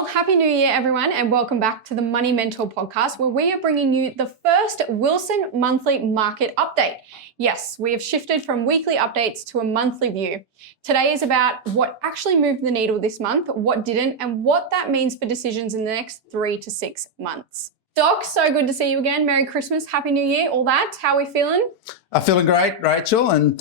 Well, Happy New Year, everyone, and welcome back to the Money Mentor podcast, where we are bringing you the first Wilson monthly market update. Yes, we have shifted from weekly updates to a monthly view. Today is about what actually moved the needle this month, what didn't, and what that means for decisions in the next 3 to 6 months. Doc, so good to see you again. Merry Christmas, Happy New Year, all that. How are we feeling? I'm feeling great, Rachel, and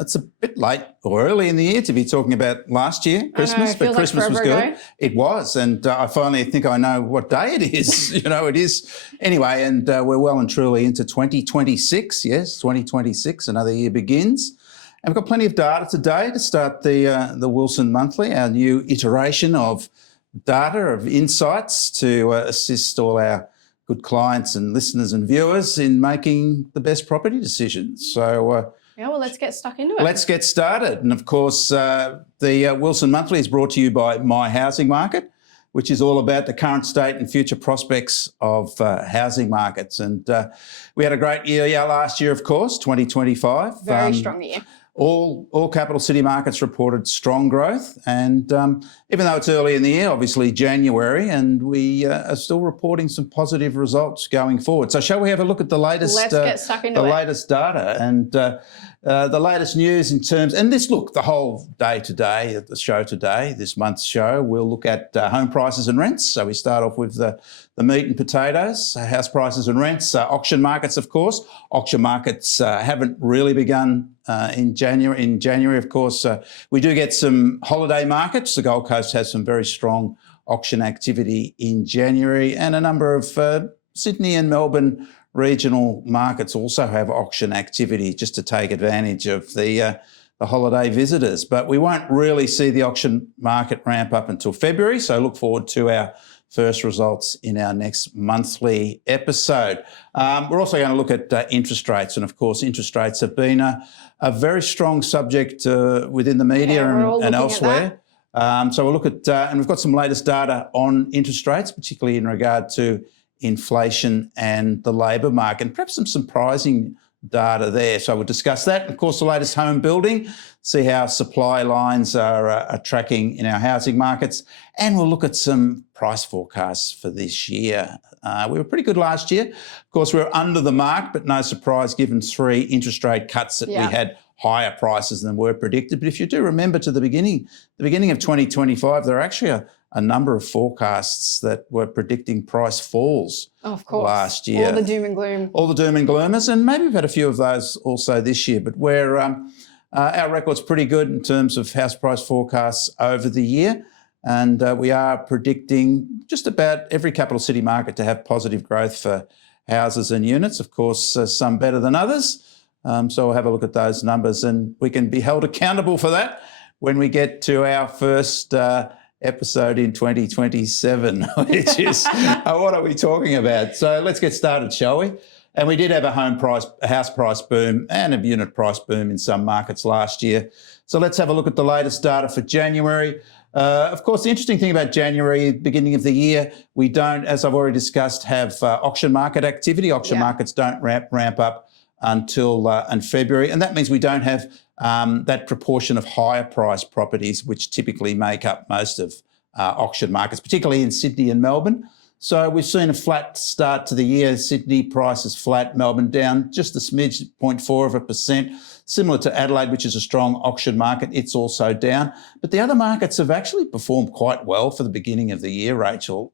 it's a bit late or early in the year to be talking about last year, Christmas, but Christmas was good. Ago. It was, and I finally think I know what day it is. It is. Anyway, and we're well and truly into 2026. Yes, 2026, another year begins. And we've got plenty of data today to start the Wilson Monthly, our new iteration of data, of insights to assist all our good clients and listeners and viewers in making the best property decisions. So, let's get stuck into it. Let's get started. And of course, the Wilson Monthly is brought to you by My Housing Market, which is all about the current state and future prospects of housing markets. And we had a great year last year, of course, 2025. Very strong year. All capital city markets reported strong growth, and even though it's early in the year, obviously January, and we are still reporting some positive results going forward. So shall we have a look at the latest? Let's get stuck into latest data and the latest news in terms. And the whole day today at the show today, this month's show, we'll look at home prices and rents. So we start off with the meat and potatoes, house prices and rents, auction markets, of course. Auction markets haven't really begun in January. In January, of course, we do get some holiday markets. The Gold Coast has some very strong auction activity in January, and a number of Sydney and Melbourne regional markets also have auction activity just to take advantage of the holiday visitors. But we won't really see the auction market ramp up until February, so look forward to our first results in our next monthly episode. We're also going to look at interest rates, and of course interest rates have been a very strong subject within the media and elsewhere. So we'll look at, and we've got some latest data on interest rates, particularly in regard to inflation and the labour market, and perhaps some surprising data there. So we'll discuss that. Of course, the latest home building, see how supply lines are tracking in our housing markets, and we'll look at some price forecasts for this year. We were pretty good last year. Of course, we were under the mark, but no surprise given 3 interest rate cuts that we had higher prices than were predicted. But if you do remember to the beginning of 2025, there are actually a number of forecasts that were predicting price falls last year. All the doom and gloom. All the doom and gloomers, and maybe we've had a few of those also this year, but our record's pretty good in terms of house price forecasts over the year, and we are predicting just about every capital city market to have positive growth for houses and units. Of course, some better than others. So we'll have a look at those numbers, and we can be held accountable for that when we get to our first episode in 2027, which is what are we talking about? So let's get started, shall we? And we did have a house price boom and a unit price boom in some markets last year. So let's have a look at the latest data for January. Of course, the interesting thing about January, beginning of the year, we don't, as I've already discussed, have auction market activity. Auction markets don't ramp up until in February, and that means we don't have that proportion of higher priced properties which typically make up most of auction markets, particularly in Sydney and Melbourne. So we've seen a flat start to the year. Sydney prices flat, Melbourne down just a smidge, 0.4%, similar to Adelaide, which is a strong auction market. It's also down. But the other markets have actually performed quite well for the beginning of the year, Rachel.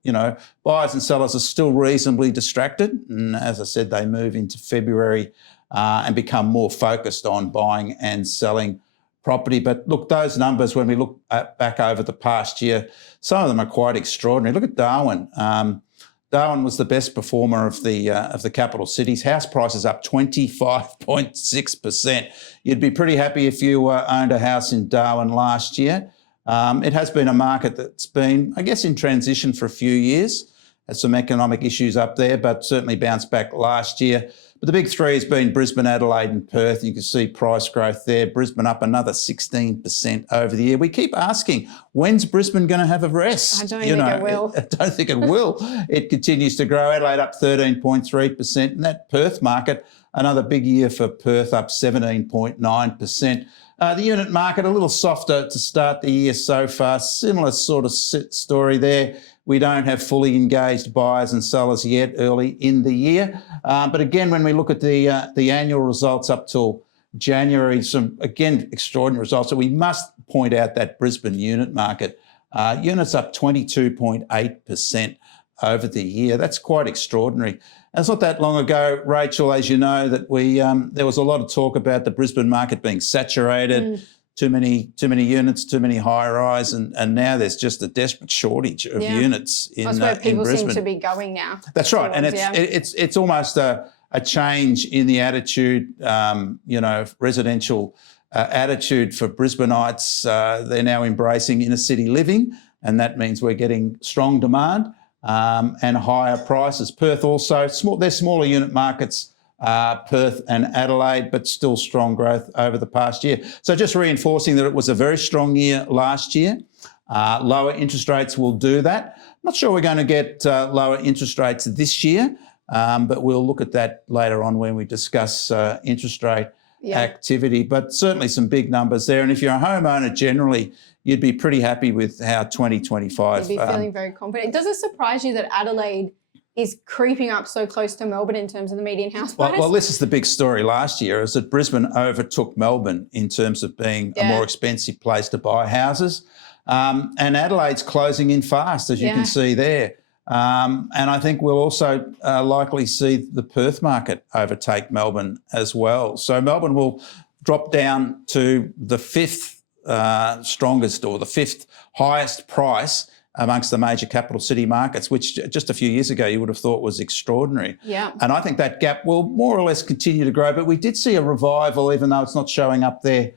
Buyers and sellers are still reasonably distracted. And as I said, they move into February and become more focused on buying and selling property. But look, those numbers, when we look back over the past year, some of them are quite extraordinary. Look at Darwin. Darwin was the best performer of the capital cities. House prices up 25.6%. You'd be pretty happy if you owned a house in Darwin last year. It has been a market that's been, I guess, in transition for a few years. Has some economic issues up there, but certainly bounced back last year. But the big three has been Brisbane, Adelaide and Perth. You can see price growth there. Brisbane up another 16% over the year. We keep asking, when's Brisbane going to have a rest? I don't think it will. I don't think it will. It continues to grow. Adelaide up 13.3%. And that Perth market, another big year for Perth, up 17.9%. The unit market, a little softer to start the year so far. Similar sort of story there. We don't have fully engaged buyers and sellers yet early in the year. But again, when we look at the annual results up till January, some, again, extraordinary results. So we must point out that Brisbane unit market. Units up 22.8% over the year. That's quite extraordinary. And it's not that long ago, Rachel, as you know, that there was a lot of talk about the Brisbane market being saturated, too many units, too many high-rise, and now there's just a desperate shortage of units in Brisbane. That's where people seem to be going now. That's right, and it's almost a change in the attitude, residential attitude for Brisbaneites. They're now embracing inner city living, and that means we're getting strong demand and higher prices. Perth also, they're smaller unit markets, Perth and Adelaide, but still strong growth over the past year. So just reinforcing that it was a very strong year last year. Lower interest rates will do that. Not sure we're going to get lower interest rates this year, but we'll look at that later on when we discuss interest rate activity. But certainly some big numbers there. And if you're a homeowner generally, you'd be pretty happy with how 2025... You'd be feeling very confident. Does it surprise you that Adelaide is creeping up so close to Melbourne in terms of the median house price? Well, this is the big story last year, is that Brisbane overtook Melbourne in terms of being a more expensive place to buy houses. And Adelaide's closing in fast, as you can see there. And I think we'll also likely see the Perth market overtake Melbourne as well. So Melbourne will drop down to the fifth strongest or the fifth highest price amongst the major capital city markets, which just a few years ago you would have thought was extraordinary. Yeah. And I think that gap will more or less continue to grow. But we did see a revival, even though it's not showing up there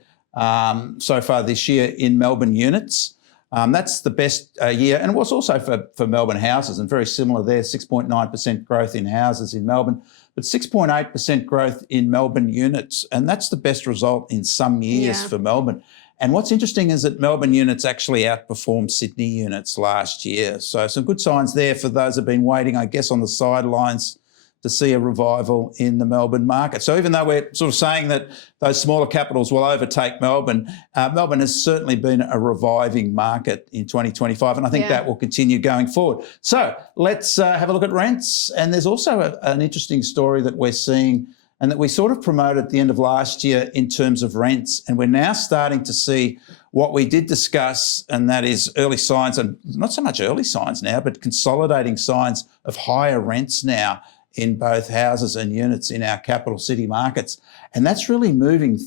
so far this year, in Melbourne units. That's the best year. And it was also for Melbourne houses, and very similar there, 6.9% growth in houses in Melbourne, but 6.8% growth in Melbourne units. And that's the best result in some years for Melbourne. And what's interesting is that Melbourne units actually outperformed Sydney units last year. So some good signs there for those who've been waiting, I guess, on the sidelines to see a revival in the Melbourne market. So even though we're sort of saying that those smaller capitals will overtake Melbourne, Melbourne has certainly been a reviving market in 2025, and I think that will continue going forward. So let's have a look at rents. And there's also an interesting story that we're seeing and that we sort of promoted at the end of last year in terms of rents. And we're now starting to see what we did discuss, and that is early signs, and not so much early signs now, but consolidating signs of higher rents now in both houses and units in our capital city markets. And that's really moving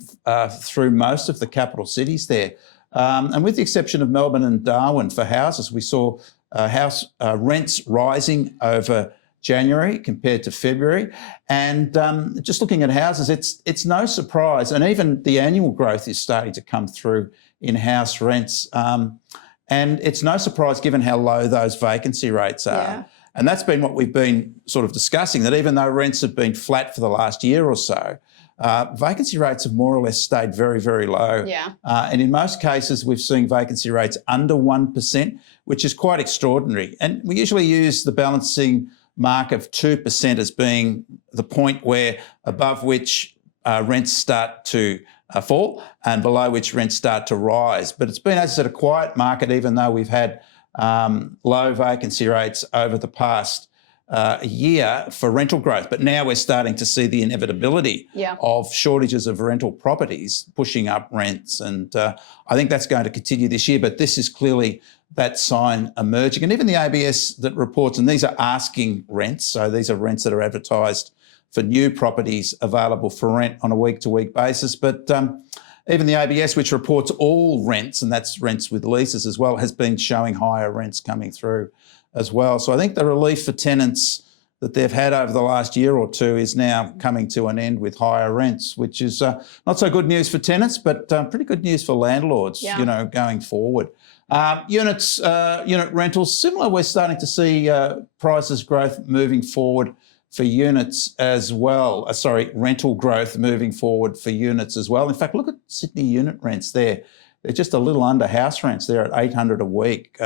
through most of the capital cities there. And with the exception of Melbourne and Darwin for houses, we saw house rents rising over January compared to February. And just looking at houses, it's no surprise. And even the annual growth is starting to come through in house rents. And it's no surprise given how low those vacancy rates are. Yeah. And that's been what we've been sort of discussing, that even though rents have been flat for the last year or so, vacancy rates have more or less stayed very, very low. Yeah. And in most cases, we've seen vacancy rates under 1%, which is quite extraordinary. And we usually use the balancing mark of 2% as being the point where above which rents start to fall and below which rents start to rise. But it's been, as I said, a quiet market, even though we've had low vacancy rates over the past year for rental growth. But now we're starting to see the inevitability of shortages of rental properties pushing up rents. And I think that's going to continue this year. But this is clearly that sign emerging. And even the ABS that reports, and these are asking rents, so these are rents that are advertised for new properties available for rent on a week-to-week basis. But even the ABS, which reports all rents, and that's rents with leases as well, has been showing higher rents coming through as well. So I think the relief for tenants that they've had over the last year or two is now coming to an end with higher rents, which is not so good news for tenants, but pretty good news for landlords, going forward. Unit rentals, similar. We're starting to see prices growth moving forward for units as well. Rental growth moving forward for units as well. In fact, look at Sydney unit rents there. They're just a little under house rents. They're at $800 a week,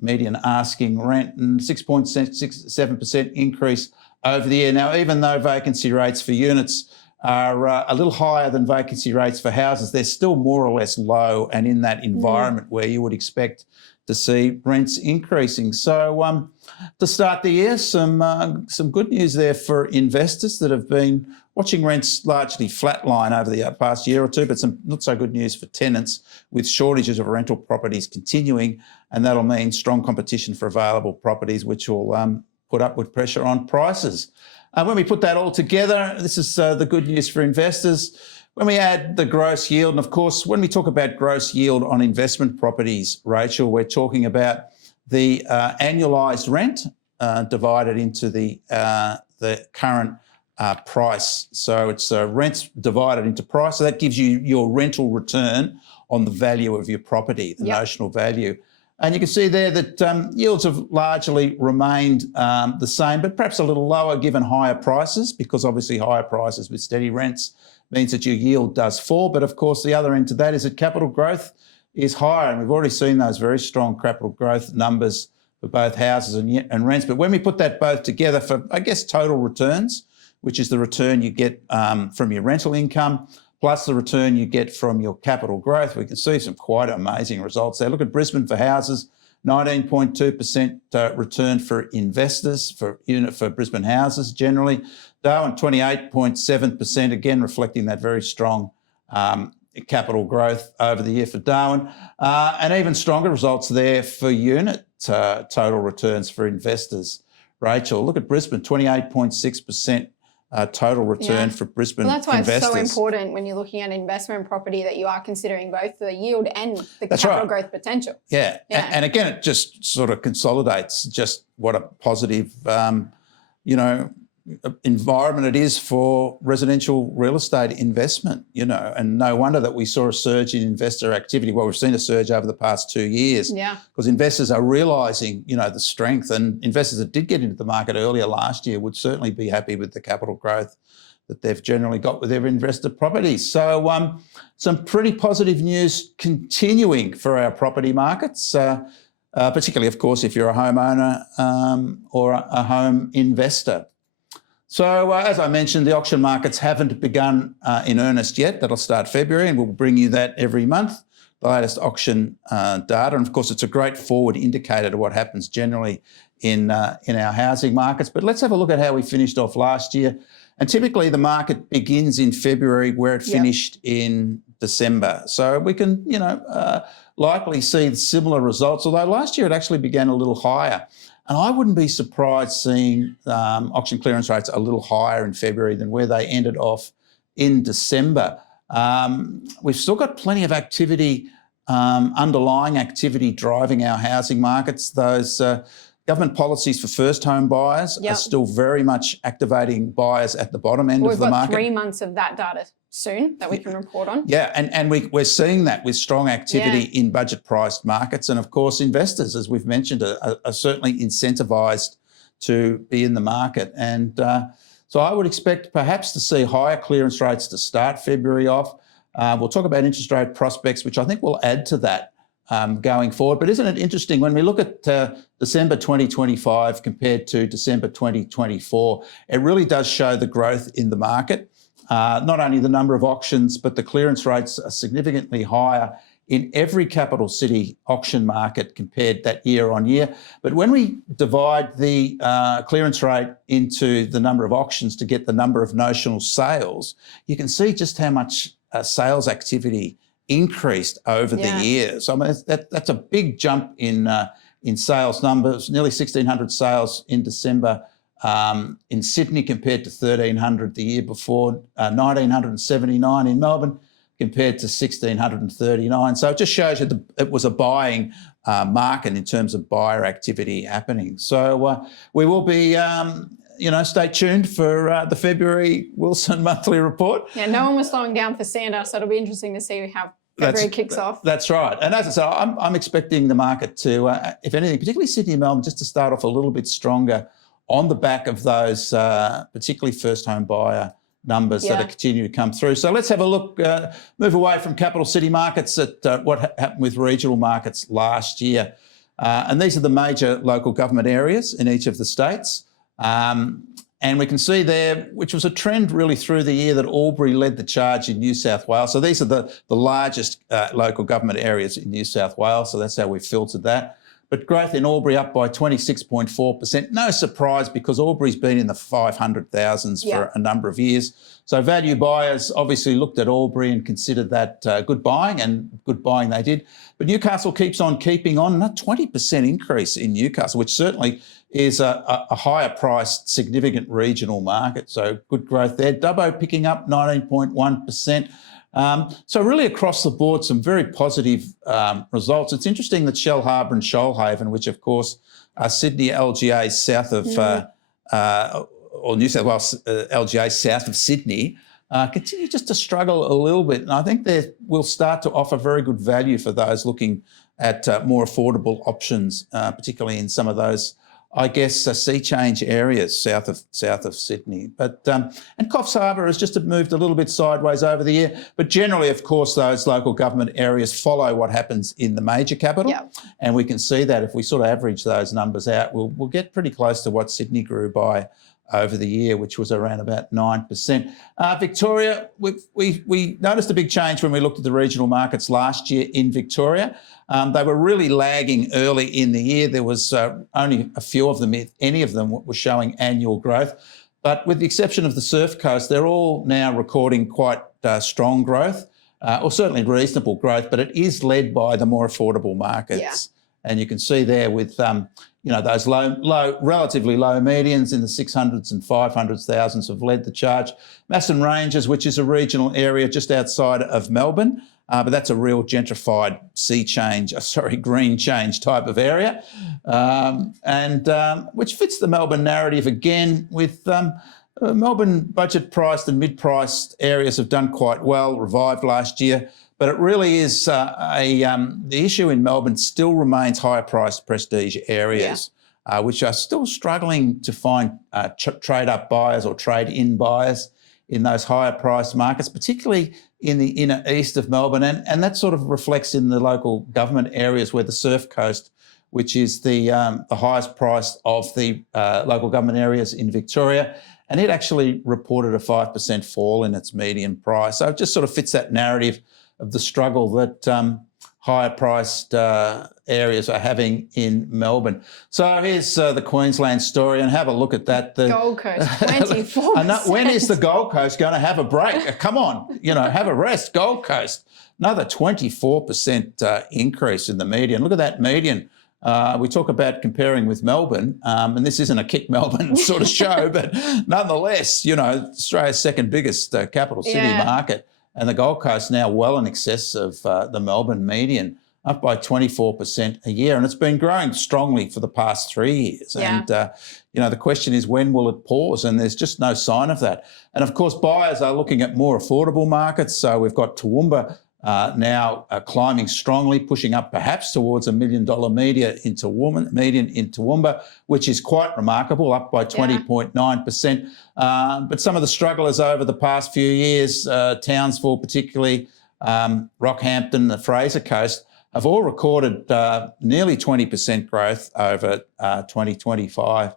median asking rent, and 6.7% increase over the year. Now, even though vacancy rates for units are a little higher than vacancy rates for houses. They're still more or less low and in that environment where you would expect to see rents increasing. So to start the year, some good news there for investors that have been watching rents largely flatline over the past year or two, but some not so good news for tenants with shortages of rental properties continuing, and that'll mean strong competition for available properties, which will put upward pressure on prices. When we put that all together, this is the good news for investors. When we add the gross yield, and of course, when we talk about gross yield on investment properties, Rachel, we're talking about the annualised rent divided into the current price. So it's rents divided into price. So that gives you your rental return on the value of your property, the notional value. And you can see there that yields have largely remained the same, but perhaps a little lower given higher prices, because obviously higher prices with steady rents means that your yield does fall. But of course, the other end to that is that capital growth is higher. And we've already seen those very strong capital growth numbers for both houses and rents. But when we put that both together for, I guess, total returns, which is the return you get from your rental income, plus the return you get from your capital growth, we can see some quite amazing results there. Look at Brisbane for houses, 19.2% return for investors for Brisbane houses generally. Darwin, 28.7%, again reflecting that very strong capital growth over the year for Darwin. And even stronger results there for unit total returns for investors. Rachel, look at Brisbane, 28.6%. Total return for Brisbane investors. Well, that's why it's so important when you're looking at investment property that you are considering both the yield and the capital growth potential. Yeah. And again, it just sort of consolidates just what a positive, environment it is for residential real estate investment, and no wonder that we saw a surge in investor activity. Well, we've seen a surge over the past 2 years because investors are realising, the strength, and investors that did get into the market earlier last year would certainly be happy with the capital growth that they've generally got with their invested properties. So some pretty positive news continuing for our property markets, particularly, of course, if you're a homeowner or a home investor. So as I mentioned, the auction markets haven't begun in earnest yet. That'll start February, and we'll bring you that every month, the latest auction data. And of course, it's a great forward indicator to what happens generally in our housing markets. But let's have a look at how we finished off last year. And typically the market begins in February where it finished in December. So we can, likely see similar results, although last year it actually began a little higher. And I wouldn't be surprised seeing auction clearance rates a little higher in February than where they ended off in December. We've still got plenty of activity, underlying activity driving our housing markets. Those government policies for first home buyers are still very much activating buyers at the bottom end of the market. We've got 3 months of that data soon that we can report on. Yeah, and we're seeing that with strong activity in budget-priced markets. And, of course, investors, as we've mentioned, are certainly incentivised to be in the market. And so I would expect perhaps to see higher clearance rates to start February off. We'll talk about interest rate prospects, which I think will add to that going forward. But isn't it interesting when we look at December 2025 compared to December 2024, it really does show the growth in the market. Not only the number of auctions, but the clearance rates are significantly higher in every capital city auction market compared that year on year. But when we divide the clearance rate into the number of auctions to get the number of notional sales, you can see just how much sales activity increased over the years. So I mean, that's a big jump in sales numbers, nearly 1,600 sales in December in Sydney compared to 1,300 the year before, 1,979 in Melbourne compared to 1,639. So it just shows you it was a buying market in terms of buyer activity happening. So we will be, stay tuned for the February Wilson monthly report. Yeah, no one was slowing down for Santa, so it'll be interesting to see how February kicks off. That's right. And as I said, I'm expecting the market to, if anything, particularly Sydney and Melbourne, just to start off a little bit stronger on the back of those particularly first home buyer numbers that are continuing to come through. So let's have a look, move away from capital city markets at what happened with regional markets last year. And these are the major local government areas in each of the states. And we can see there, which was a trend really through the year, that Albury led the charge in New South Wales. So these are the largest local government areas in New South Wales. So that's how we filtered that. But growth in Albury up by 26.4%. No surprise, because Albury's been in the 500,000s for a number of years. So value buyers obviously looked at Albury and considered that good buying, and good buying they did. But Newcastle keeps on keeping on. A 20% increase in Newcastle, which certainly is a higher priced, significant regional market. So good growth there. Dubbo picking up 19.1%. So really across the board, some very positive results. It's interesting that Shell Harbour and Shoalhaven, which of course are Sydney LGA south of, or New South Wales LGA south of Sydney, continue just to struggle a little bit. And I think they will start to offer very good value for those looking at more affordable options, particularly in some of those, I guess, sea change areas south of Sydney. But and Coffs Harbour has just moved a little bit sideways over the year. But generally, of course, those local government areas follow what happens in the major capital. Yep. And we can see that if we sort of average those numbers out, we'll get pretty close to what Sydney grew by over the year, which was around about 9%. Victoria, we noticed a big change when we looked at the regional markets last year in Victoria. They were really lagging early in the year. There was only a few of them, if any of them, were showing annual growth. But with the exception of the Surf Coast, they're all now recording quite strong growth, or certainly reasonable growth, but it is led by the more affordable markets. Yeah. And you can see there with those relatively low medians in the 600s and 500s thousands have led the charge. Masson Ranges, which is a regional area just outside of Melbourne, but that's a real gentrified green change type of area, and which fits the Melbourne narrative again, with Melbourne budget-priced and mid-priced areas have done quite well, revived last year. But it really is the issue in Melbourne still remains higher-priced prestige areas, which are still struggling to find trade-up buyers or trade-in buyers in those higher-priced markets, particularly in the inner east of Melbourne. And that sort of reflects in the local government areas, where the Surf Coast, which is the highest priced of the local government areas in Victoria, and it actually reported a 5% fall in its median price. So it just sort of fits that narrative of the struggle that higher-priced areas are having in Melbourne. So here's the Queensland story, and have a look at that. The Gold Coast, 24%. When is the Gold Coast going to have a break? Come on, have a rest. Gold Coast, another 24% increase in the median. Look at that median. We talk about comparing with Melbourne, and this isn't a kick Melbourne sort of show, but nonetheless, Australia's second biggest capital city market. And the Gold Coast now well in excess of the Melbourne median, up by 24% a year. And it's been growing strongly for the past 3 years. Yeah. And, the question is, when will it pause? And there's just no sign of that. And, of course, buyers are looking at more affordable markets. So we've got Toowoomba now climbing strongly, pushing up perhaps towards $1 million median in Toowoomba, which is quite remarkable, up by 20.9%. But some of the strugglers over the past few years, Townsville particularly, Rockhampton, the Fraser Coast, have all recorded nearly 20% growth over 2025.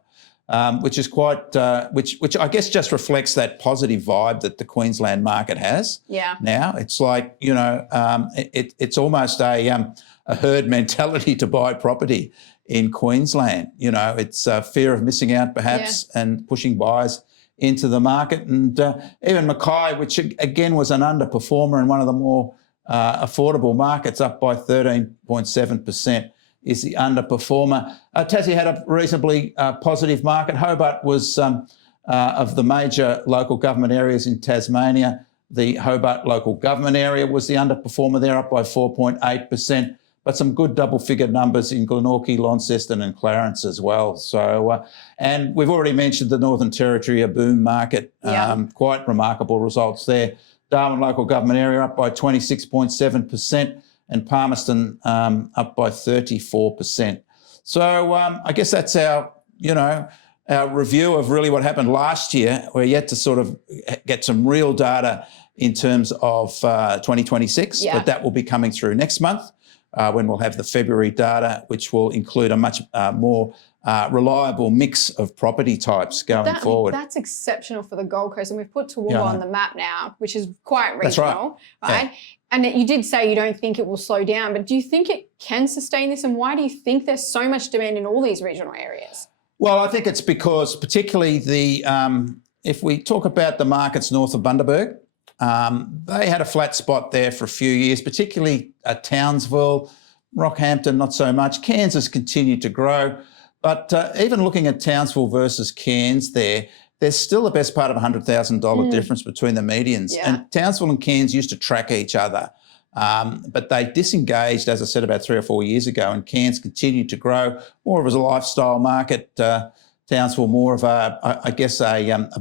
Which is quite, which I guess just reflects that positive vibe that the Queensland market has. Yeah. Now it's like it's almost a herd mentality to buy property in Queensland. It's fear of missing out perhaps, and pushing buyers into the market. And even Mackay, which again was an underperformer in one of the more affordable markets, up by 13.7%. Is the underperformer. Tassie had a reasonably positive market. Hobart was, of the major local government areas in Tasmania, the Hobart local government area was the underperformer there, up by 4.8%, but some good double-figure numbers in Glenorchy, Launceston and Clarence as well. So, and we've already mentioned the Northern Territory, a boom market, quite remarkable results there. Darwin local government area up by 26.7%. And Palmerston up by 34%. So I guess that's our review of really what happened last year. We're yet to sort of get some real data in terms of 2026, but that will be coming through next month when we'll have the February data, which will include a much more reliable mix of property types going forward. That's exceptional for the Gold Coast, and we've put Toowoomba Yeah, I on know. the map now, which is quite That's right. regional, right? And you did say you don't think it will slow down, but do you think it can sustain this, and why do you think there's so much demand in all these regional areas? Well, I think it's because particularly if we talk about the markets north of Bundaberg, they had a flat spot there for a few years, particularly Townsville, Rockhampton, not so much. Cairns has continued to grow. But even looking at Townsville versus Cairns there's still the best part of $100,000 difference between the medians. Yeah. And Townsville and Cairns used to track each other. But they disengaged, as I said, about 3 or 4 years ago, and Cairns continued to grow more of a lifestyle market. Townsville more of a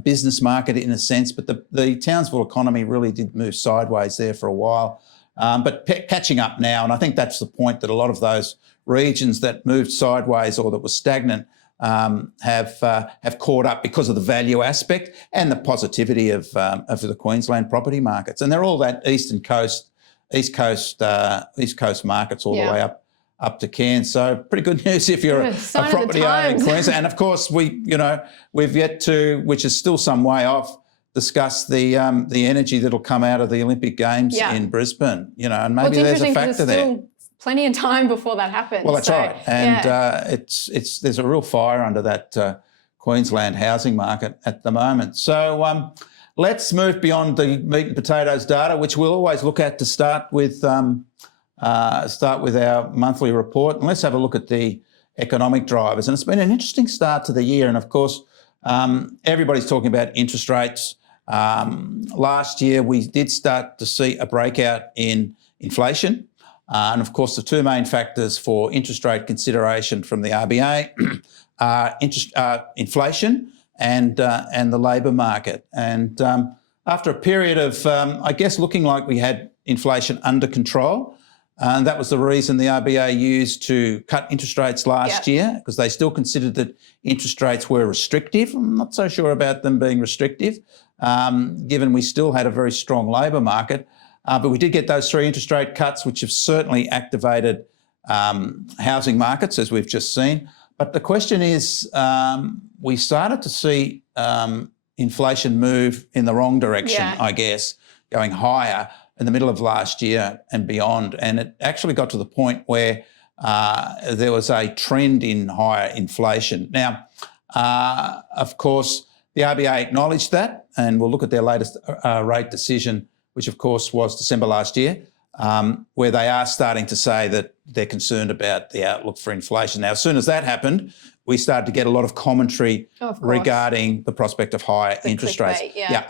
business market in a sense, but the Townsville economy really did move sideways there for a while. But catching up now, and I think that's the point, that a lot of those regions that moved sideways or that were stagnant have caught up because of the value aspect and the positivity of the Queensland property markets. And they're all that East Coast markets all the way up to Cairns. So pretty good news if you're a property owner in Queensland. And of course, we've yet to, which is still some way off, discuss the energy that'll come out of the Olympic Games in Brisbane. And maybe there's a factor there. Plenty of time before that happens. Well, that's right. And there's a real fire under that Queensland housing market at the moment. So let's move beyond the meat and potatoes data, which we'll always look at to start with our monthly report. And let's have a look at the economic drivers. And it's been an interesting start to the year. And of course, everybody's talking about interest rates. Last year, we did start to see a breakout in inflation. And of course, the two main factors for interest rate consideration from the RBA are inflation and the labour market. And after a period of, looking like we had inflation under control, and that was the reason the RBA used to cut interest rates last year, because they still considered that interest rates were restrictive. I'm not so sure about them being restrictive, given we still had a very strong labour market. But we did get those 3 interest rate cuts, which have certainly activated housing markets, as we've just seen. But the question is, we started to see inflation move in the wrong direction, I guess, going higher in the middle of last year and beyond. And it actually got to the point where there was a trend in higher inflation. Now, of course, the RBA acknowledged that, and we'll look at their latest rate decision, which of course was December last year, where they are starting to say that they're concerned about the outlook for inflation. Now, as soon as that happened, we started to get a lot of commentary regarding the prospect of higher interest rates.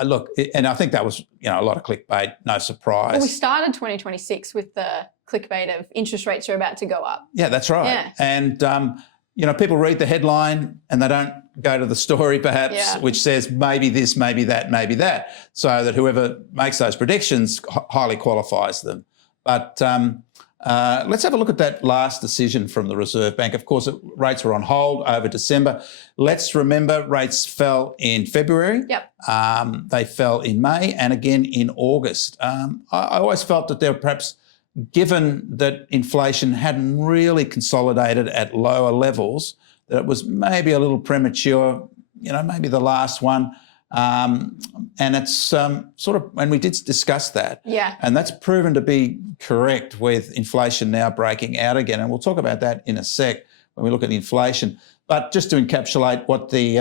Look, and I think that was, a lot of clickbait, no surprise. Well, we started 2026 with the clickbait of interest rates are about to go up. Yeah, that's right. Yeah. And, people read the headline and they don't go to the story perhaps, which says maybe this, maybe that, so that whoever makes those predictions highly qualifies them. But let's have a look at that last decision from the Reserve Bank. Of course, rates were on hold over December. Let's remember rates fell in February. They fell in May and again in August. I always felt that there were perhaps, given that inflation hadn't really consolidated at lower levels, that it was maybe a little premature, maybe the last one. And it's and we did discuss that. And that's proven to be correct, with inflation now breaking out again. And we'll talk about that in a sec when we look at inflation. But just to encapsulate what the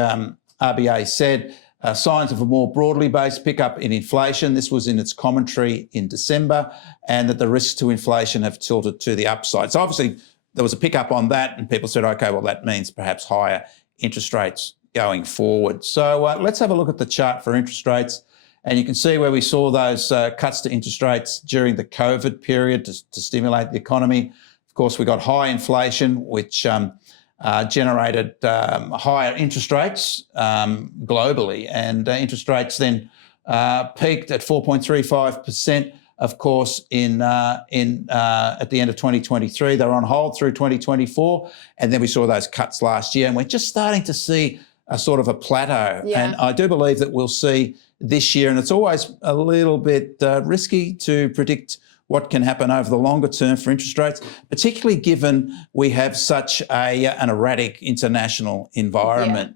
RBA said, signs of a more broadly based pickup in inflation. This was in its commentary in December, and that the risks to inflation have tilted to the upside. So obviously there was a pickup on that, and people said, okay, well, that means perhaps higher interest rates going forward. So let's have a look at the chart for interest rates. And you can see where we saw those cuts to interest rates during the COVID period to stimulate the economy. Of course, we got high inflation, which generated higher interest rates globally. And interest rates then peaked at 4.35%, of course, at the end of 2023. They were on hold through 2024. And then we saw those cuts last year. And we're just starting to see a sort of a plateau. And I do believe that we'll see this year, and it's always a little bit risky to predict what can happen over the longer term for interest rates, particularly given we have such an erratic international environment,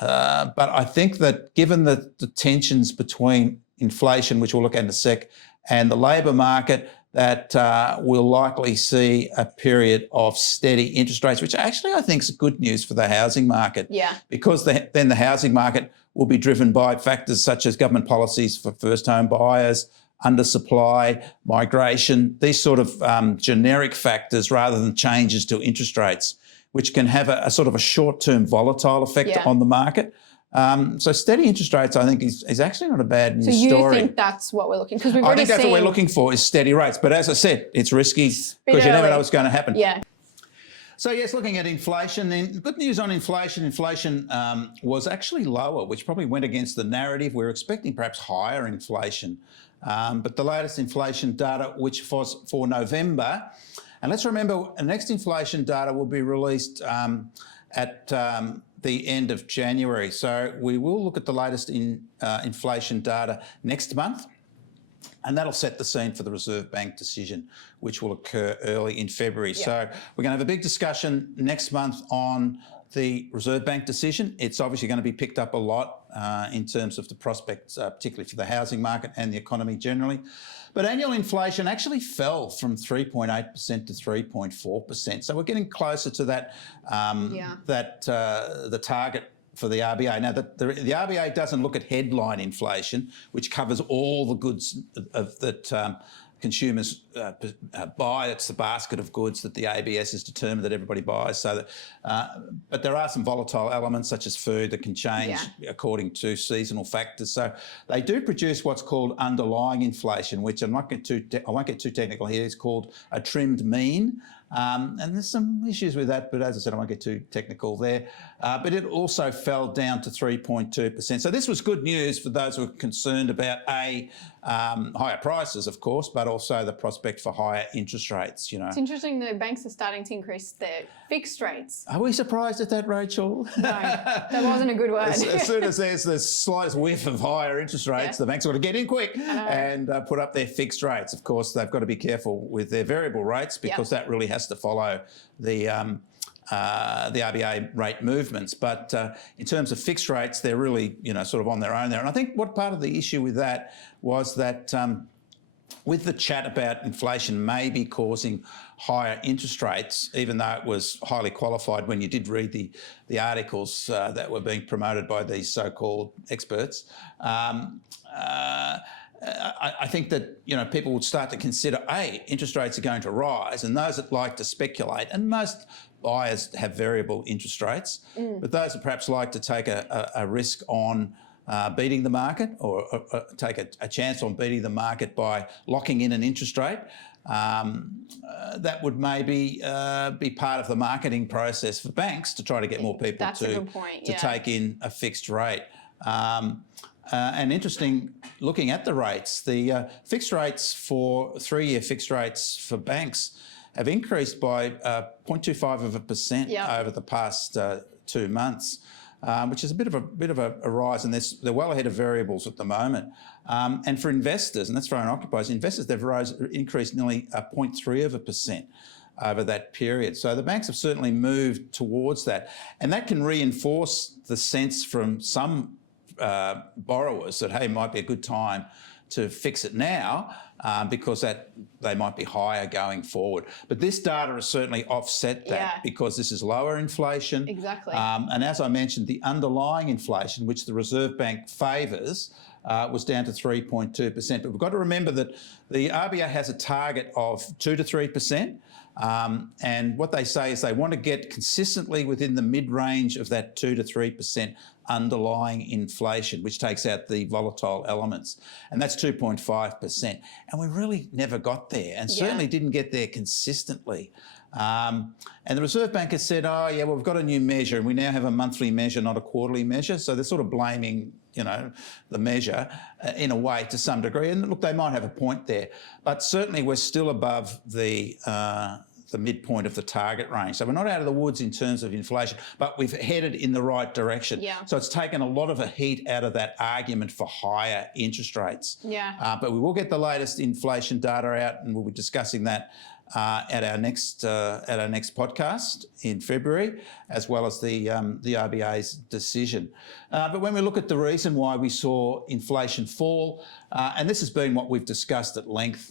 but I think that given the tensions between inflation, which we'll look at in a sec, and the labour market, that we'll likely see a period of steady interest rates, which actually I think is good news for the housing market. Yeah. Because then the housing market will be driven by factors such as government policies for first home buyers, undersupply, migration, these sort of generic factors rather than changes to interest rates, which can have a sort of a short-term volatile effect on the market. So steady interest rates, I think, is actually not a bad news story. So you think that's what we're looking for? Because we've already I think that's what we're looking for is steady rates. But as I said, it's risky because you never know what's going to happen. Yeah. So yes, looking at inflation, then good news on inflation. Inflation was actually lower, which probably went against the narrative. We were expecting perhaps higher inflation. But the latest inflation data, which was for November, and let's remember, the next inflation data will be released at the end of January. So we will look at the latest inflation data next month, and that'll set the scene for the Reserve Bank decision, which will occur early in February. Yeah. So we're going to have a big discussion next month on the Reserve Bank decision. It's obviously going to be picked up a lot in terms of the prospects, particularly for the housing market and the economy generally. But annual inflation actually fell from 3.8% to 3.4%. So we're getting closer to that, the target for the RBA. Now, the RBA doesn't look at headline inflation, which covers all the goods that consumers buy. It's the basket of goods that the ABS has determined that everybody buys. So that, but there are some volatile elements such as food that can change according to seasonal factors. So they do produce what's called underlying inflation, which I won't get too technical here. It's called a trimmed mean. And there's some issues with that, but as I said, I won't get too technical there. But it also fell down to 3.2%. So this was good news for those who are concerned about higher prices, of course, but also the prospect for higher interest rates. It's interesting that banks are starting to increase their fixed rates. Are we surprised at that, Rachel? No, that wasn't a good word. As soon as there's the slightest whiff of higher interest rates, the banks got to get in quick and put up their fixed rates. Of course, they've got to be careful with their variable rates because that really has to follow the RBA rate movements. But in terms of fixed rates, they're really, sort of on their own there. And I think what part of the issue with that was that with the chat about inflation maybe causing higher interest rates, even though it was highly qualified when you did read the articles that were being promoted by these so-called experts, I think that people would start to consider, interest rates are going to rise, and those that like to speculate, and most buyers have variable interest rates, but those that perhaps like to take a risk on beating the market or take a chance on beating the market by locking in an interest rate, that would maybe be part of the marketing process for banks to try to get more people to take in a fixed rate. And interesting, looking at the rates, the fixed rates for 3-year fixed rates for banks have increased by 0.25% over the past 2 months, which is a bit of a rise, and they're well ahead of variables at the moment. And for investors, and that's for owner-occupiers, investors, they've increased nearly 0.3% over that period. So the banks have certainly moved towards that, and that can reinforce the sense from some borrowers that, hey, it might be a good time to fix it now because they might be higher going forward. But this data has certainly offset that because this is lower inflation. Exactly. And as I mentioned, the underlying inflation, which the Reserve Bank favours, was down to 3.2%. But we've got to remember that the RBA has a target of 2 to 3%. And what they say is they want to get consistently within the mid-range of that 2 to 3% underlying inflation, which takes out the volatile elements. And that's 2.5%. And we really never got there, and certainly didn't get there consistently. And the Reserve Bank has said, we've got a new measure, and we now have a monthly measure, not a quarterly measure. So they're sort of blaming, the measure in a way to some degree. And look, they might have a point there, but certainly we're still above the the midpoint of the target range. So we're not out of the woods in terms of inflation, but we've headed in the right direction. Yeah. So it's taken a lot of the heat out of that argument for higher interest rates. Yeah. But we will get the latest inflation data out, and we'll be discussing that at our next podcast in February, as well as the RBA's decision. But when we look at the reason why we saw inflation fall, and this has been what we've discussed at length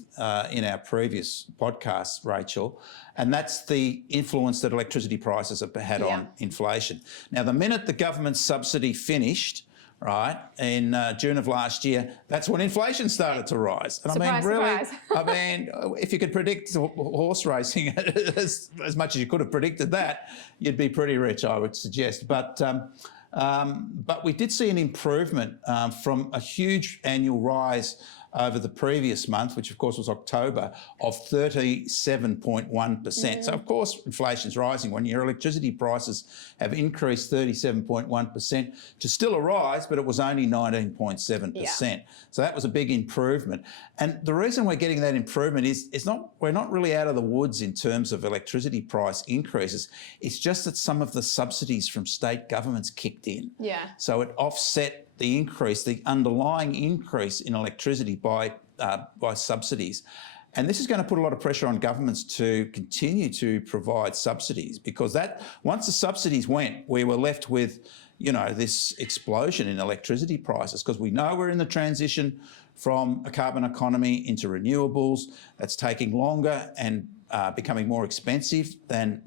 in our previous podcasts, Rachael, and that's the influence that electricity prices have had on inflation. Now, the minute the government subsidy finished, right, in June of last year, that's when inflation started to rise. And surprise, I mean, really, surprise. If you could predict horse racing as much as you could have predicted that, you'd be pretty rich, I would suggest. But we did see an improvement from a huge annual rise over the previous month, which of course was October, of 37.1%. So of course inflation's rising when your electricity prices have increased 37.1% to still a rise, but it was only 19.7%. So that was a big improvement. And the reason we're getting that improvement is we're not really out of the woods in terms of electricity price increases. It's just that some of the subsidies from state governments kicked in. Yeah. So it offset the underlying increase in electricity by subsidies. And this is going to put a lot of pressure on governments to continue to provide subsidies, because once the subsidies went, we were left with, this explosion in electricity prices, because we know we're in the transition from a carbon economy into renewables. That's taking longer and becoming more expensive than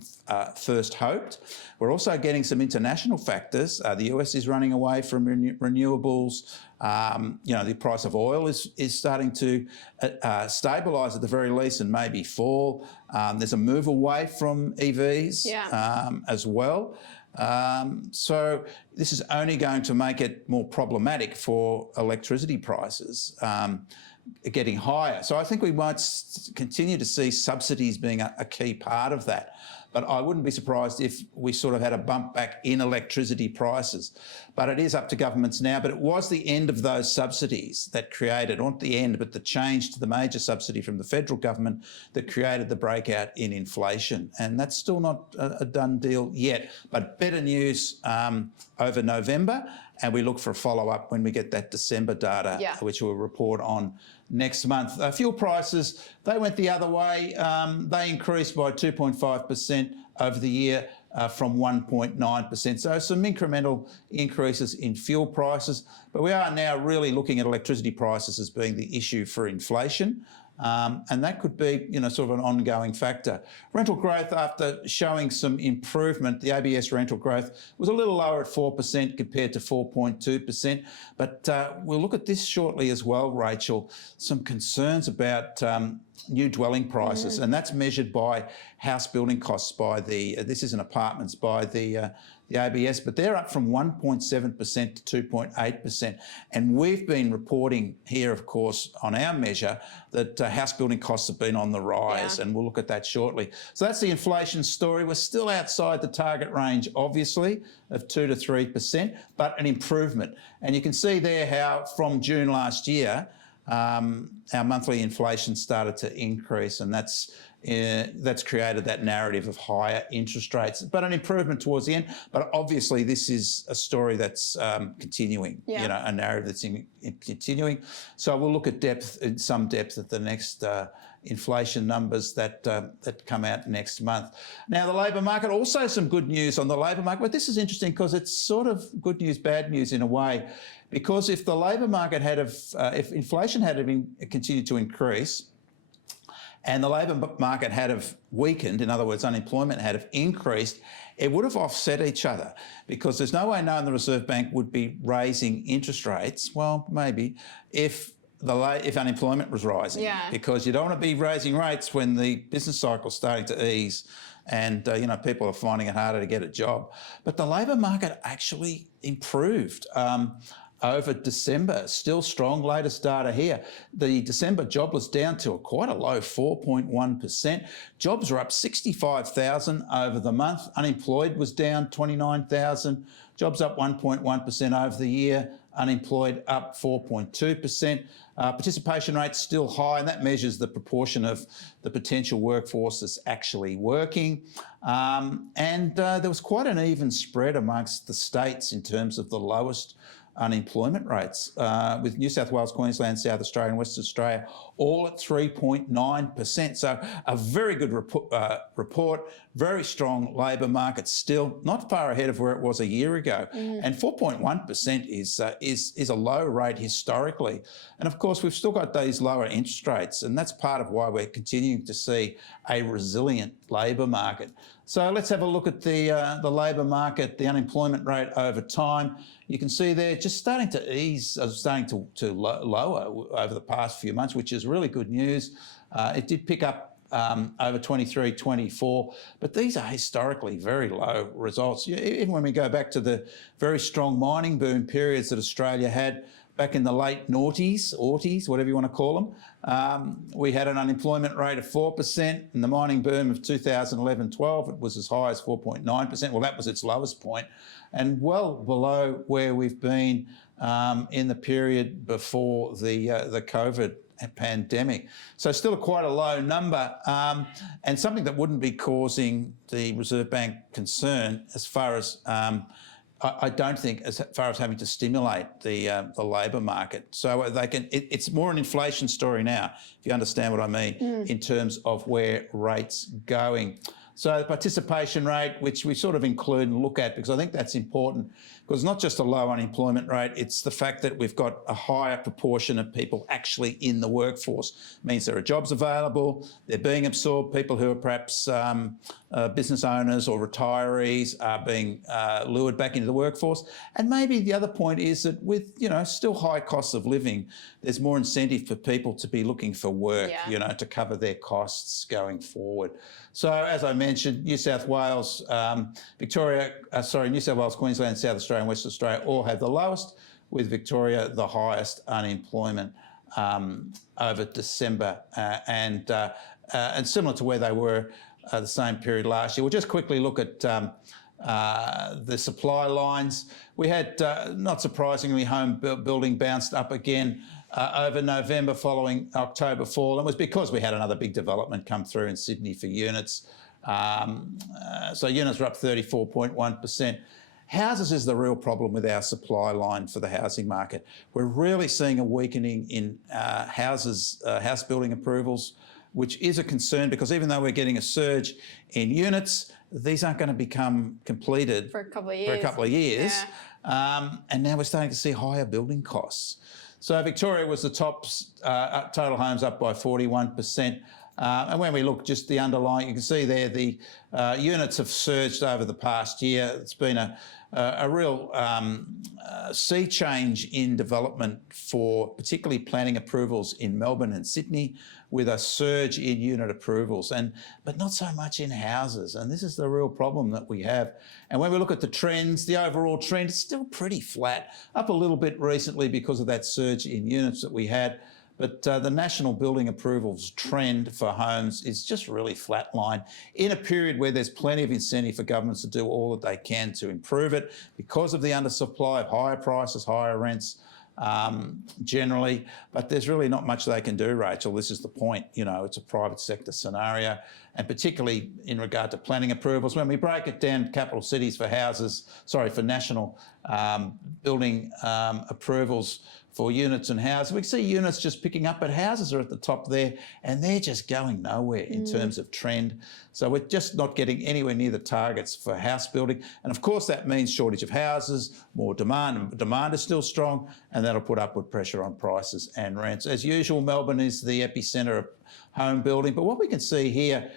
first hoped. We're also getting some international factors. The US is running away from renewables. The price of oil is starting to stabilise at the very least and maybe fall. There's a move away from EVs as well. So this is only going to make it more problematic for electricity prices getting higher. So I think we might continue to see subsidies being a key part of that. But I wouldn't be surprised if we sort of had a bump back in electricity prices. But it is up to governments now. But it was the end of those subsidies that created, not the end, but the change to the major subsidy from the federal government that created the breakout in inflation. And that's still not a done deal yet. But better news over November. And we look for a follow-up when we get that December data, which we'll report on next month. Fuel prices, they went the other way. They increased by 2.5% over the year from 1.9%. So some incremental increases in fuel prices. But we are now really looking at electricity prices as being the issue for inflation. And that could be, sort of an ongoing factor. Rental growth, after showing some improvement, the ABS rental growth was a little lower at 4% compared to 4.2%. But we'll look at this shortly as well, Rachael. Some concerns about new dwelling prices, and that's measured by house building costs by this isn't apartments, by the ABS, but they're up from 1.7% to 2.8%. And we've been reporting here, of course, on our measure that house building costs have been on the rise, and we'll look at that shortly. So that's the inflation story. We're still outside the target range, obviously, of 2 to 3%, but an improvement. And you can see there how from June last year, our monthly inflation started to increase, and that's created that narrative of higher interest rates, but an improvement towards the end. But obviously, this is a story that's continuing. A narrative that's continuing. So we'll look at some depth at the next inflation numbers that come out next month. Now, the labour market, also some good news on the labour market. But this is interesting because it's sort of good news, bad news in a way, because if the labour market if inflation had continued to increase, and the labour market had have weakened, in other words, unemployment had have increased, it would have offset each other, because there's no way known the Reserve Bank would be raising interest rates, well, maybe, if unemployment was rising, because you don't want to be raising rates when the business cycle's starting to ease and people are finding it harder to get a job. But the labour market actually improved over December, still strong. Latest data here, the December job was down to quite a low 4.1%. Jobs were up 65,000 over the month. Unemployed was down 29,000. Jobs up 1.1% over the year. unemployed up 4.2%. Participation rate's still high, and that measures the proportion of the potential workforce that's actually working. There was quite an even spread amongst the states in terms of the lowest unemployment rates, with New South Wales, Queensland, South Australia and Western Australia all at 3.9%. So a very good report, very strong labour market, still not far ahead of where it was a year ago. And 4.1% is a low rate historically. And of course, we've still got these lower interest rates, and that's part of why we're continuing to see a resilient labour market. So let's have a look at the labour market, the unemployment rate over time. You can see there just starting to ease, starting to lower over the past few months, which is really good news. It did pick up over 23, 24, but these are historically very low results. Even when we go back to the very strong mining boom periods that Australia had back in the late noughties, aughties, whatever you want to call them, we had an unemployment rate of 4%. In the mining boom of 2011-12, it was as high as 4.9%. Well, that was its lowest point, and well below where we've been in the period before the COVID pandemic. So still quite a low number, and something that wouldn't be causing the Reserve Bank concern as far as I don't think as far as having to stimulate the labour market. So they can. It's more an inflation story now, if you understand what I mean, in terms of where rates going. So the participation rate, which we sort of include and look at, because I think that's important, because it's not just a low unemployment rate, it's the fact that we've got a higher proportion of people actually in the workforce. It means there are jobs available, they're being absorbed. People who are perhaps business owners or retirees are being lured back into the workforce. And maybe the other point is that with, still high costs of living, there's more incentive for people to be looking for work, to cover their costs going forward. So as I mentioned, New South Wales, New South Wales, Queensland, South Australia and Western Australia all have the lowest, with Victoria the highest unemployment over December, and similar to where they were the same period last year. We'll just quickly look at the supply lines. We had, not surprisingly, home building bounced up again over November following October fall. And it was because we had another big development come through in Sydney for units. So units were up 34.1%. Houses is the real problem with our supply line for the housing market. We're really seeing a weakening in house building approvals, which is a concern, because even though we're getting a surge in units, these aren't going to become completed for a couple of years. Yeah. And now we're starting to see higher building costs. So Victoria was the top, total homes up by 41%. And when we look just the underlying, you can see there the units have surged over the past year. It's been a real sea change in development for particularly planning approvals in Melbourne and Sydney, with a surge in unit approvals, but not so much in houses. And this is the real problem that we have. And when we look at the trends, the overall trend is still pretty flat, up a little bit recently because of that surge in units that we had. But the national building approvals trend for homes is just really flatline in a period where there's plenty of incentive for governments to do all that they can to improve it because of the undersupply of higher prices, higher rents generally. But there's really not much they can do, Rachel. This is the point. It's a private sector scenario, and particularly in regard to planning approvals. When we break it down, capital cities for for national building approvals for units and houses, we see units just picking up, but houses are at the top there, and they're just going nowhere in terms of trend. So we're just not getting anywhere near the targets for house building. And of course, that means shortage of houses, more demand. Demand is still strong, and that'll put upward pressure on prices and rents. As usual, Melbourne is the epicentre of home building. But what we can see here,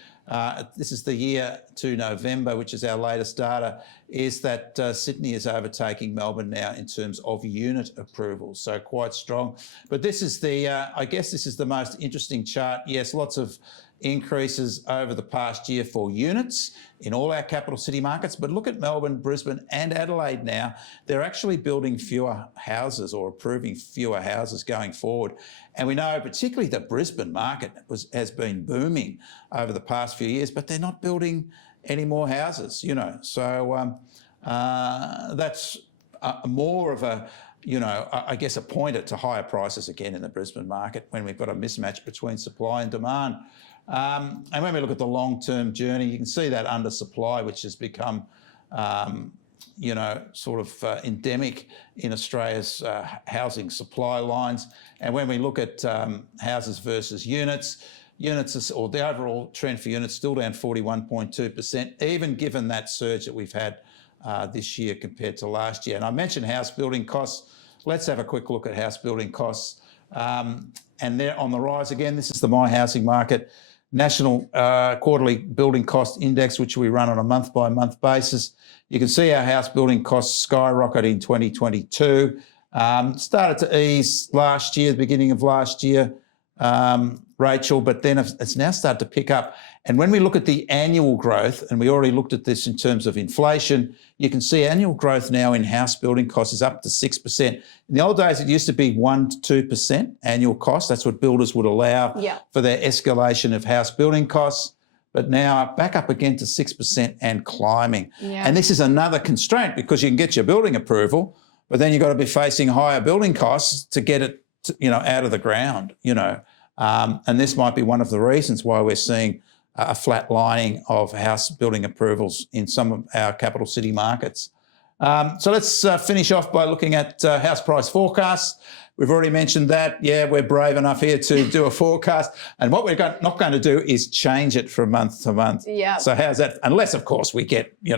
this is the year to November, which is our latest data, is that Sydney is overtaking Melbourne now in terms of unit approvals, so quite strong. But this is I guess this is the most interesting chart. Yes, lots of increases over the past year for units in all our capital city markets. But look at Melbourne, Brisbane and Adelaide now. They're actually building fewer houses or approving fewer houses going forward. And we know particularly the Brisbane market has been booming over the past few years, but they're not building any more houses, So that's more of a I guess a pointer to higher prices again in the Brisbane market when we've got a mismatch between supply and demand. And when we look at the long-term journey, you can see that undersupply, which has become, endemic in Australia's housing supply lines. And when we look at houses versus units, or the overall trend for units still down 41.2%, even given that surge that we've had this year compared to last year. And I mentioned house building costs. Let's have a quick look at house building costs. And they're on the rise again. This is the My Housing Market National Quarterly Building Cost Index, which we run on a month-by-month basis. You can see our house building costs skyrocket in 2022. Started to ease last year, the beginning of last year, Rachael, but then it's now started to pick up. And when we look at the annual growth, and we already looked at this in terms of inflation, you can see annual growth now in house building costs is up to 6%. In the old days, it used to be 1% to 2% annual cost. That's what builders would allow for their escalation of house building costs. But now back up again to 6% and climbing. Yeah. And this is another constraint because you can get your building approval, but then you've got to be facing higher building costs to get it out of the ground, and this might be one of the reasons why we're seeing a flatlining of house building approvals in some of our capital city markets. So let's finish off by looking at house price forecasts. We've already mentioned that. Yeah, we're brave enough here to do a forecast. And what we're not going to do is change it from month to month. Yeah. So how's that? Unless, of course, we get, we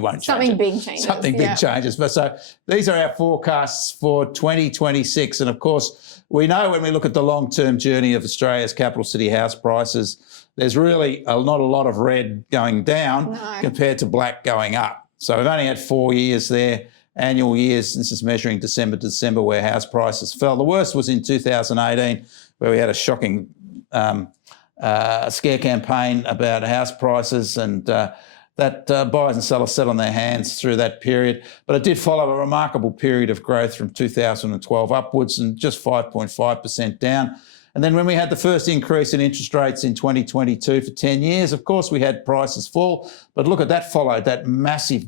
won't change Something big changes. Something big changes. But so these are our forecasts for 2026. And, of course, we know when we look at the long-term journey of Australia's capital city house prices, there's really not a lot of red going down compared to black going up. So we've only had 4 years there, annual years. This is measuring December to December where house prices fell. The worst was in 2018 where we had a shocking scare campaign about house prices and that buyers and sellers sat on their hands through that period. But it did follow a remarkable period of growth from 2012 upwards and just 5.5% down. And then when we had the first increase in interest rates in 2022 for 10 years, of course, we had prices fall. But look at that followed, that massive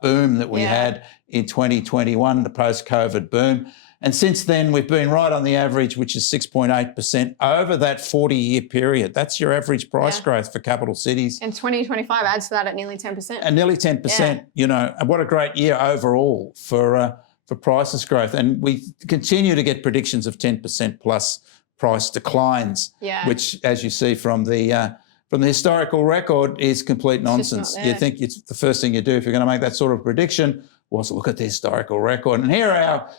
boom that we had in 2021, the post-COVID boom. And since then, we've been right on the average, which is 6.8% over that 40-year period. That's your average price growth for capital cities. And 2025 adds to that at nearly 10%. And nearly 10%, and what a great year overall for prices growth. And we continue to get predictions of 10% plus price declines, which, as you see from the historical record, is complete nonsense. You think it's the first thing you do if you're going to make that sort of prediction was look at the historical record. And here are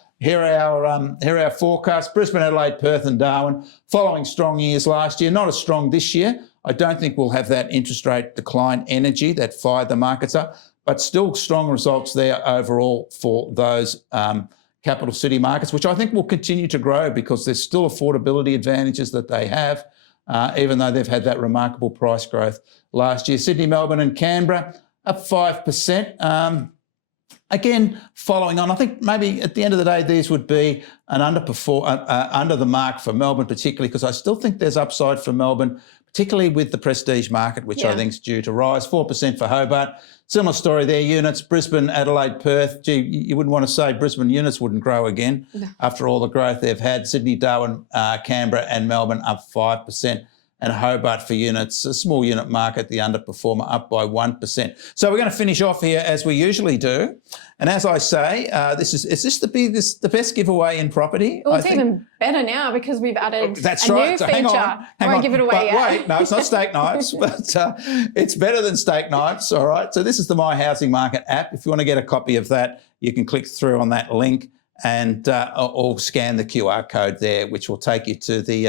our forecasts: Brisbane, Adelaide, Perth, and Darwin, following strong years last year. Not as strong this year. I don't think we'll have that interest rate decline energy that fired the markets up, but still strong results there overall for those capital city markets, which I think will continue to grow because there's still affordability advantages that they have, even though they've had that remarkable price growth last year. Sydney, Melbourne and Canberra up 5%. Again, following on, I think maybe at the end of the day, these would be an under the mark for Melbourne, particularly because I still think there's upside for Melbourne, particularly with the prestige market, which I think is due to rise. 4% for Hobart. Similar story there, units, Brisbane, Adelaide, Perth. Gee, you wouldn't want to say Brisbane units wouldn't grow again after all the growth they've had. Sydney, Darwin, Canberra and Melbourne up 5%. And Hobart for units, a small unit market, the underperformer, up by 1%. So we're going to finish off here as we usually do. And as I say, is this the best giveaway in property? Well, it's even better now because we've added new feature. Hang on. Give it away yet. Wait, no, it's not steak knives, but it's better than steak knives, all right? So this is the My Housing Market app. If you want to get a copy of that, you can click through on that link and or scan the QR code there, which will take you to this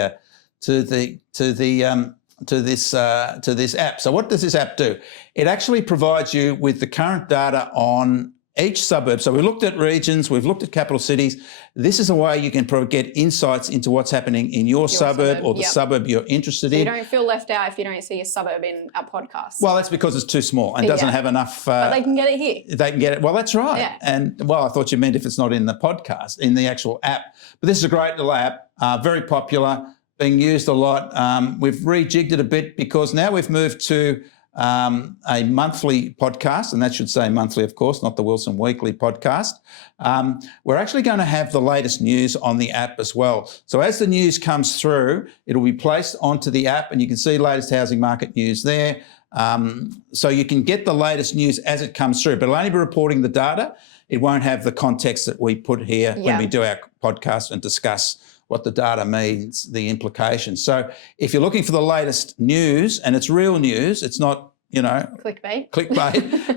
app. So what does this app do? It actually provides you with the current data on each suburb. So we looked at regions, we've looked at capital cities. This is a way you can get insights into what's happening in your suburb or the suburb you're interested in. You don't feel left out if you don't see a suburb in our podcast. Well, that's because it's too small and doesn't have enough. But they can get it here. They can get it. Well, that's right. Yeah. And well, I thought you meant if it's not in the podcast, in the actual app. But this is a great little app, very popular, being used a lot. We've rejigged it a bit because now we've moved to a monthly podcast, and that should say monthly, of course, not the Wilson Weekly podcast. We're actually going to have the latest news on the app as well. So as the news comes through, it'll be placed onto the app, and you can see latest housing market news there. So you can get the latest news as it comes through, but it'll only be reporting the data. It won't have the context that we put here when we do our podcast and discuss what the data means, the implications. So if you're looking for the latest news, and it's real news, it's not, clickbait.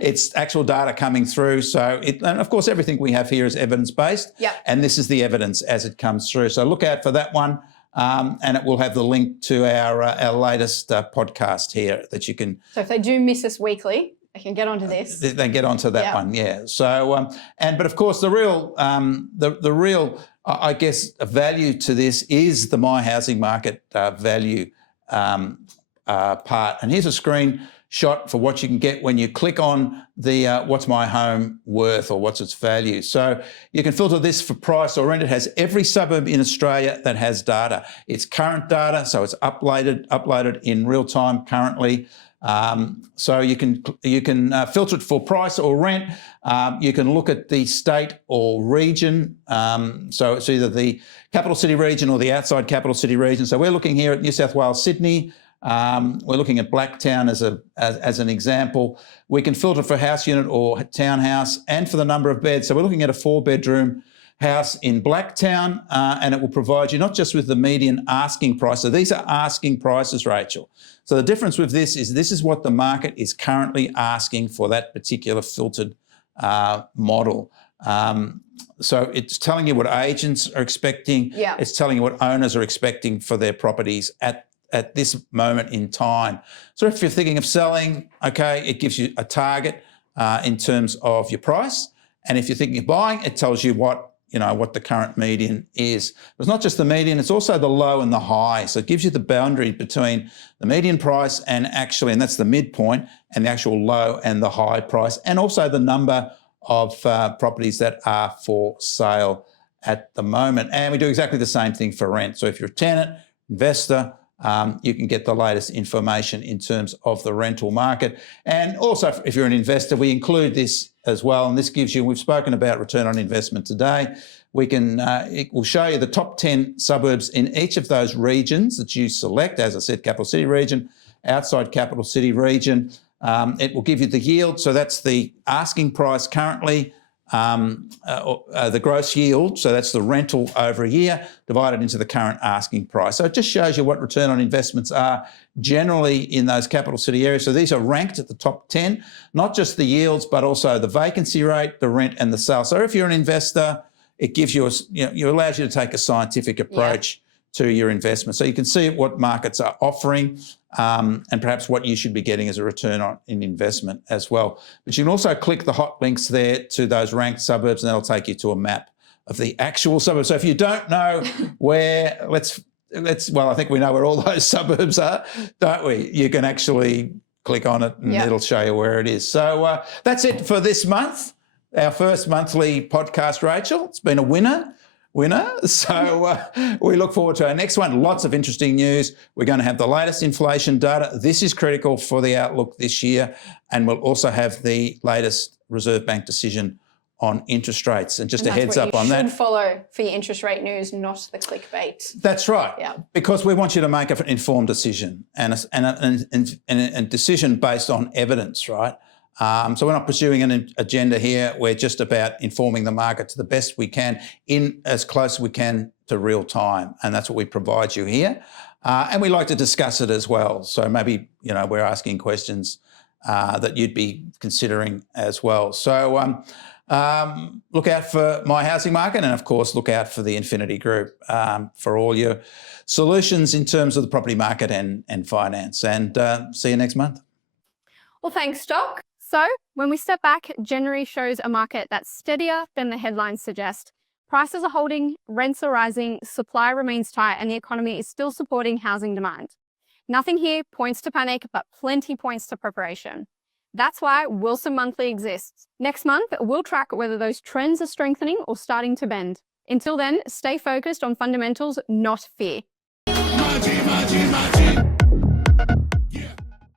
It's actual data coming through. So and of course, everything we have here is evidence-based. And this is the evidence as it comes through. So look out for that one. And it will have the link to our latest podcast here that you can. So if they do miss us weekly, they can get onto this. They get onto that one, yeah. So, but of course, the real, I guess, value to this is the My Housing Market value part. And here's a screenshot for what you can get when you click on the what's my home worth or what's its value. So you can filter this for price or rent. It has every suburb in Australia that has data. It's current data, so it's uploaded in real time currently. So you can filter it for price or rent. You can look at the state or region. So it's either the capital city region or the outside capital city region. So we're looking here at New South Wales, Sydney. We're looking at Blacktown as an example. We can filter for house unit or townhouse and for the number of beds. So we're looking at a 4-bedroom house in Blacktown, and it will provide you not just with the median asking price. So these are asking prices, Rachel. So the difference with this is what the market is currently asking for that particular filtered model. So it's telling you what agents are expecting. It's telling you what owners are expecting for their properties at this moment in time. So if you're thinking of selling, okay, it gives you a target in terms of your price. And if you're thinking of buying, it tells you what the current median is. It's not just the median, it's also the low and the high. So it gives you the boundary between the median price and that's the midpoint, and the actual low and the high price, and also the number of properties that are for sale at the moment. And we do exactly the same thing for rent. So if you're a tenant, investor, you can get the latest information in terms of the rental market. And also, if you're an investor, we include this as well. And this gives you, we've spoken about return on investment today. It will show you the top 10 suburbs in each of those regions that you select. As I said, capital city region, outside capital city region. It will give you the yield. So that's the asking price currently. The gross yield, so that's the rental over a year, divided into the current asking price. So it just shows you what return on investments are generally in those capital city areas. So these are ranked at the top 10, not just the yields, but also the vacancy rate, the rent and the sale. So if you're an investor, it gives you, it allows you to take a scientific approach to your investment. So you can see what markets are offering and perhaps what you should be getting as a return on investment as well. But you can also click the hot links there to those ranked suburbs, and that'll take you to a map of the actual suburbs. So if you don't know where, well, I think we know where all those suburbs are, don't we? You can actually click on it and it'll show you where it is. So that's it for this month. Our first monthly podcast, Rachel. It's been a winner. So we look forward to our next one. Lots of interesting news. We're going to have the latest inflation data. This is critical for the outlook this year. And we'll also have the latest Reserve Bank decision on interest rates. And just a heads up on that. You should follow for your interest rate news, not the clickbait. That's right. Yeah. Because we want you to make an informed decision and a decision based on evidence, right? So we're not pursuing an agenda here. We're just about informing the market to the best we can in as close as we can to real time. And that's what we provide you here. And we like to discuss it as well. So maybe, we're asking questions that you'd be considering as well. So look out for My Housing Market, and of course, look out for the Infinity Group for all your solutions in terms of the property market and finance. And see you next month. Well, thanks, Doc. So when we step back, January shows a market that's steadier than the headlines suggest. Prices are holding, rents are rising, supply remains tight, and the economy is still supporting housing demand. Nothing here points to panic, but plenty points to preparation. That's why Wilson Monthly exists. Next month, we'll track whether those trends are strengthening or starting to bend. Until then, stay focused on fundamentals, not fear.